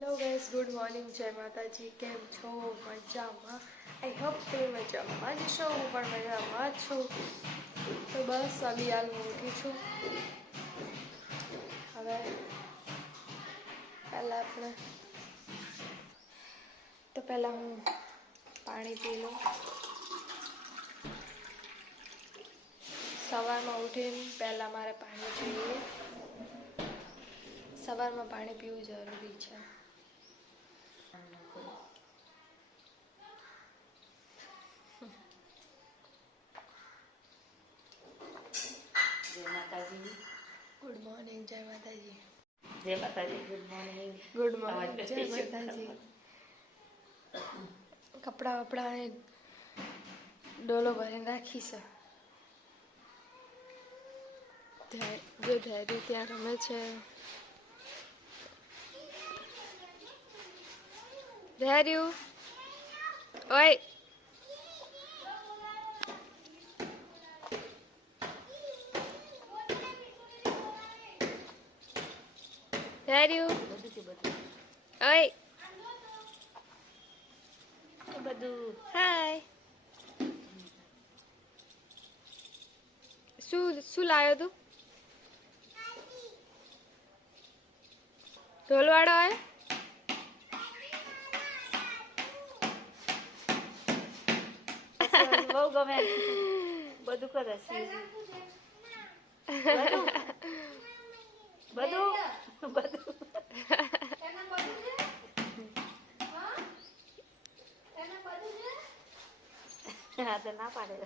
Hello guys good morning જય માતાજી કેમ છો મજામાં આઈ હોપ તમે મજામાં જ છો, હું પણ મજામાં છું. તો બસ, અભી હાલ હું ઉઠી છું. હવે પહેલાં આપણે તો પહેલાં હું પાણી પી લઉં. સવારમાં ઉઠીને પહેલાં મારે પાણી જોઈએ. સવારમાં પાણી પીવું જરૂરી છે જય માતાજી ગુડ મોર્નિંગ જય માતાજી જય માતાજી ગુડ મોર્નિંગ ગુડ મોર્નિંગ જય માતાજી કપડાં વપડા ડોલો ભરીને રાખી છે. જે ઢેરી ત્યાં રમે છે. ધૈર્યુ ઓય! ધૈર્યુ બધું બધું ઓય બધું હાય શું શું લાવ્યો તું ઢોલવાડો આવ્યો બહુ ગમે બધું કરે છે બધું બધું બધું હા તો ના પાડે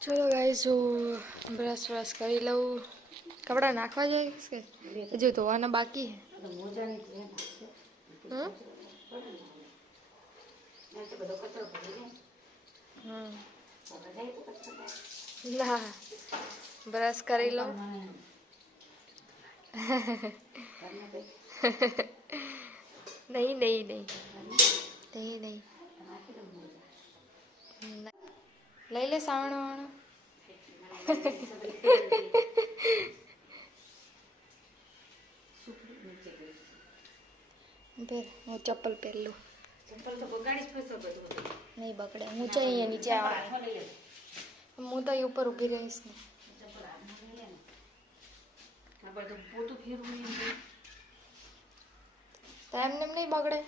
ચલો ગાઈસ હું બ્રશ બ્રશ કરી લઉં કપડાં નાખવા જાય કે હજુ ધોવાના બાકી મોજાની હે હમ? ના બ્રશ કરી લો. નહીં નહીં નહીં. નહીં નહીં. લઈ લે સાવણો વાણો હું ચપ્પલ પહેરલું ચપ્પલ ચંપલ તો બગાડી જ બધું. નહીં બગડે. હું તો અહીંયા નીચે લે. હું તો અહીં ઉપર ઊભી રહીશ ને. તો એમને એમ નહીં બગડે.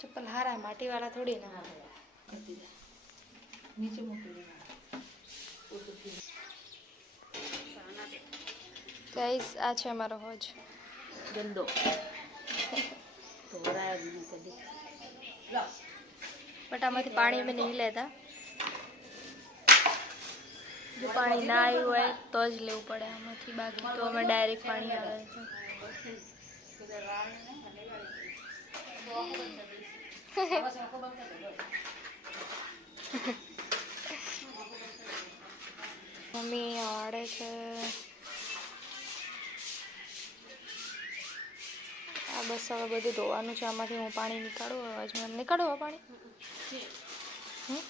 ચપ્પલ હારા માટીવાળા થોડી ના. નીચે મૂકી. ગાઈસ આ છે અમારો હોજ. ગંદો તો વરાય જ કદી બટ આમાંથી પાણી અમે નહીં લેતા જો પાણી ના આવ્યું હોય તો જ લેવું પડે આમાંથી બાકી તો અમે ડાયરેક્ટ પાણી આવે છે મમ્મી આડે છે બસ હવે બધું ધોવાનું છે, આમાંથી હું પાણી નીકાળું અવાજમાં નીકાળું પાણી? હમ?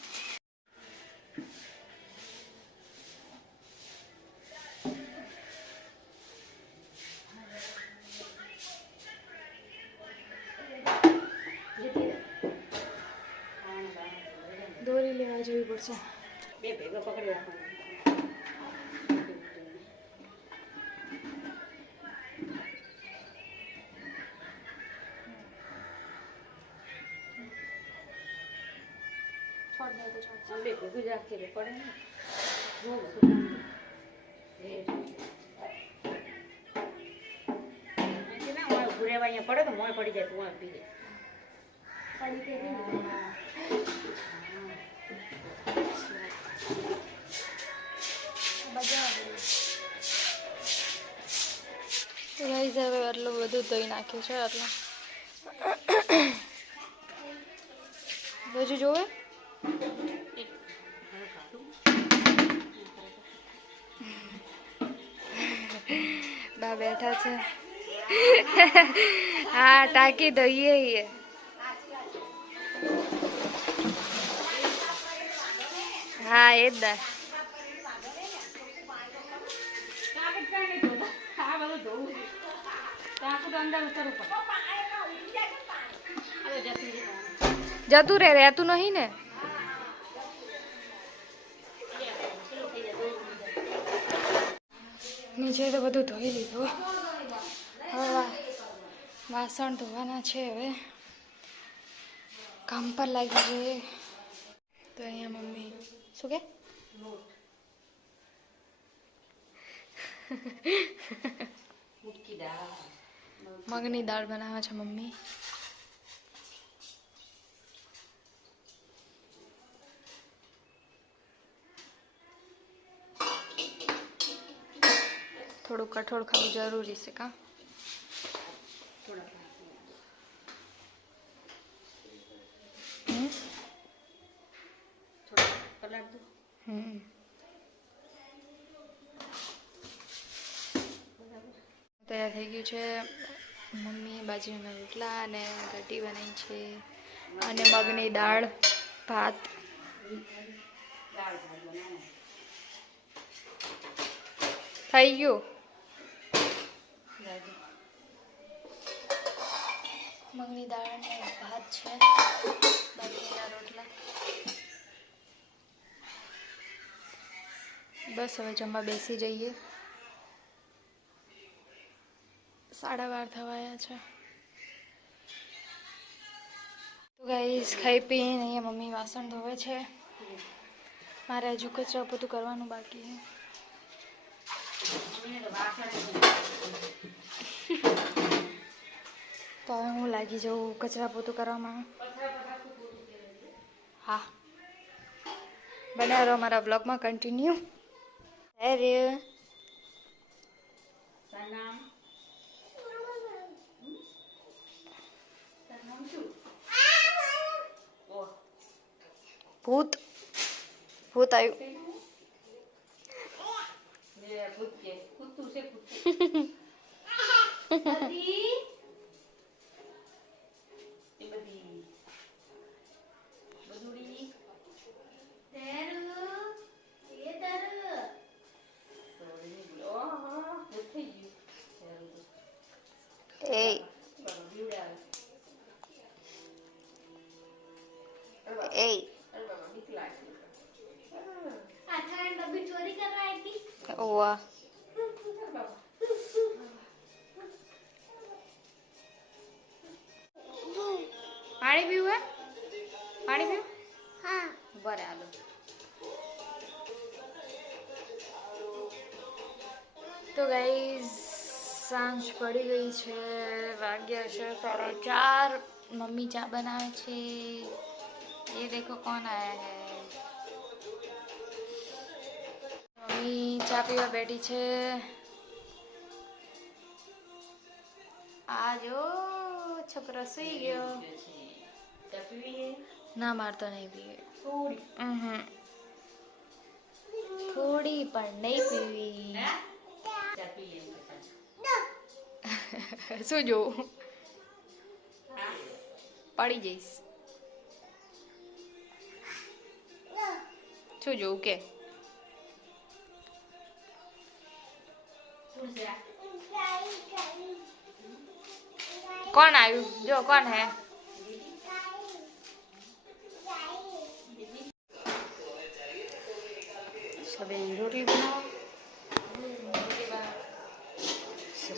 દોરી લેવા જવી પડશે. બે ભેગો પકડી રાખવાનો. બહુ બધું અહીંયા પડે તો મોય પડી જાય તો મોય પી પડી ગાઈઝ હવે આટલું બધું ધોઈ નાખ્યું છે, આટલું. બધું જોવે? બા બેઠા છે હા ટાંકી દઈએ હા એ જ? આ જતું રે રહેતું નહીં ને નીચે તો બધું ધોઈ લીધું. હવે વાસણ ધોવાના છે હવે. કામ પર લાગી છે. તો અહીંયા મમ્મી શું કે? મગની દાળ બનાવે છે મમ્મી. થોડું કઠોળ ખાવું જરૂરી છે કા. તૈયાર થઈ ગયું છે. મમ્મી બાજરીના રોટલા અને કઢી બનાવી છે. અને મગની દાળ, ભાત. થઈ ગયું? દાળ. મગની દાળ અને ભાત છે. બાજરીના રોટલા. બસ હવે જમવા બેસી જઈએ. સાડા બાર થવાયા છે. તો ગાઈસ ખાઈ પીને અહીંયા મમ્મી વાસણ ધોવે છે. મારે હજુ કચરા પોતું કરવાનું બાકી છે. તો હવે હું લાગી જાઉં કચરા પોતું કરવામાં. હા. બનાવો મારા બ્લોગમાં કન્ટિન્યુ અરે. ભૂત. ભૂત આવ્યું. લે, ભૂત કે. કૂતું છે, કૂતું. બધી. પાણી પીવું હે? પાણી પીવું? બરે હાલો. તો ગાઈઝ સાંજ પડી ગઈ છે વાગ્યા છે સાડા ચાર. મમ્મી ચા બનાવે છે. એ દેખો કોણ આયા હે? મમ્મી ચા પીવા બેઠી છે. આ જો છોકરો સુઈ ગયો. ચા માર ના મારતો નહીં થોડી. પણ નહીં પીવી. શું જોવું પડી જઈશ શું જોવું કે? કોણ આવ્યું જો, કોણ હે સબેની રોટલી બનાવો.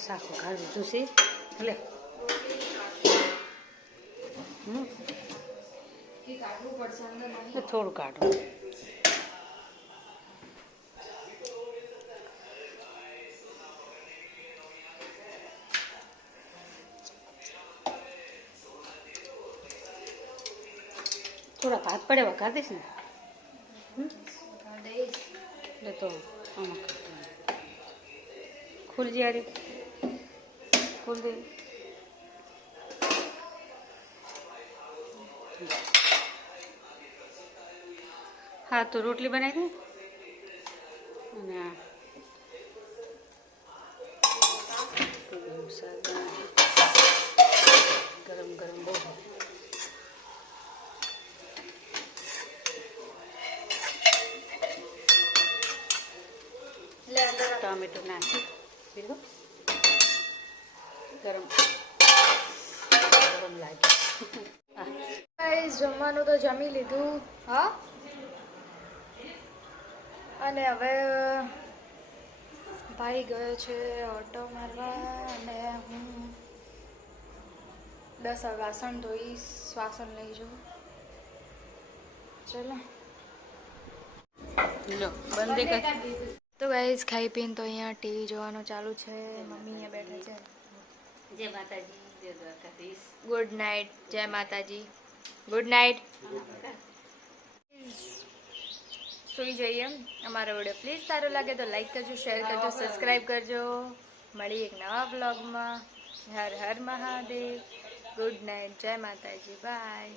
સાખું કાઢું જોશે લે થોડું કાઢો. થોડા ભાત પડે વઘાર દઈશ ને? એટલે તો આમાં ખુલ જ્યારે ખુલ દે હા તો રોટલી બનાવી દે. અને આ ગરમ શાક બનાવી દે. ગરમ ગરમ બહુ ભાવે. ટામેટું નાખી. દીધું ગરમ. ગરમ લાગે. જમવાનું તો જમી લીધું. હા? અને હવે ભાઈ ગયો છે ઓટો મારવા અને હું દસ વાસણ ધોઈશ વાસણ લઈ જાઉં. ચલો. બંધ કર તો ગાઈસ ખાઈ પીને તો અહીંયા ટીવી જોવાનું ચાલુ છે. મમ્મી અહીંયા બેઠા છે. જય માતાજી જય દ્વારકાધીશ. ગુડ નાઇટ જય માતાજી. ગુડ નાઇટ સુઈ જઈએ અમારો વીડિયો પ્લીઝ સારો લાગે તો લાઈક કરજો શેર કરજો સબસ્ક્રાઈબ કરજો. મળી એક નવા બ્લોગમાં હર હર મહાદેવ. ગુડ નાઇટ જય માતાજી. બાય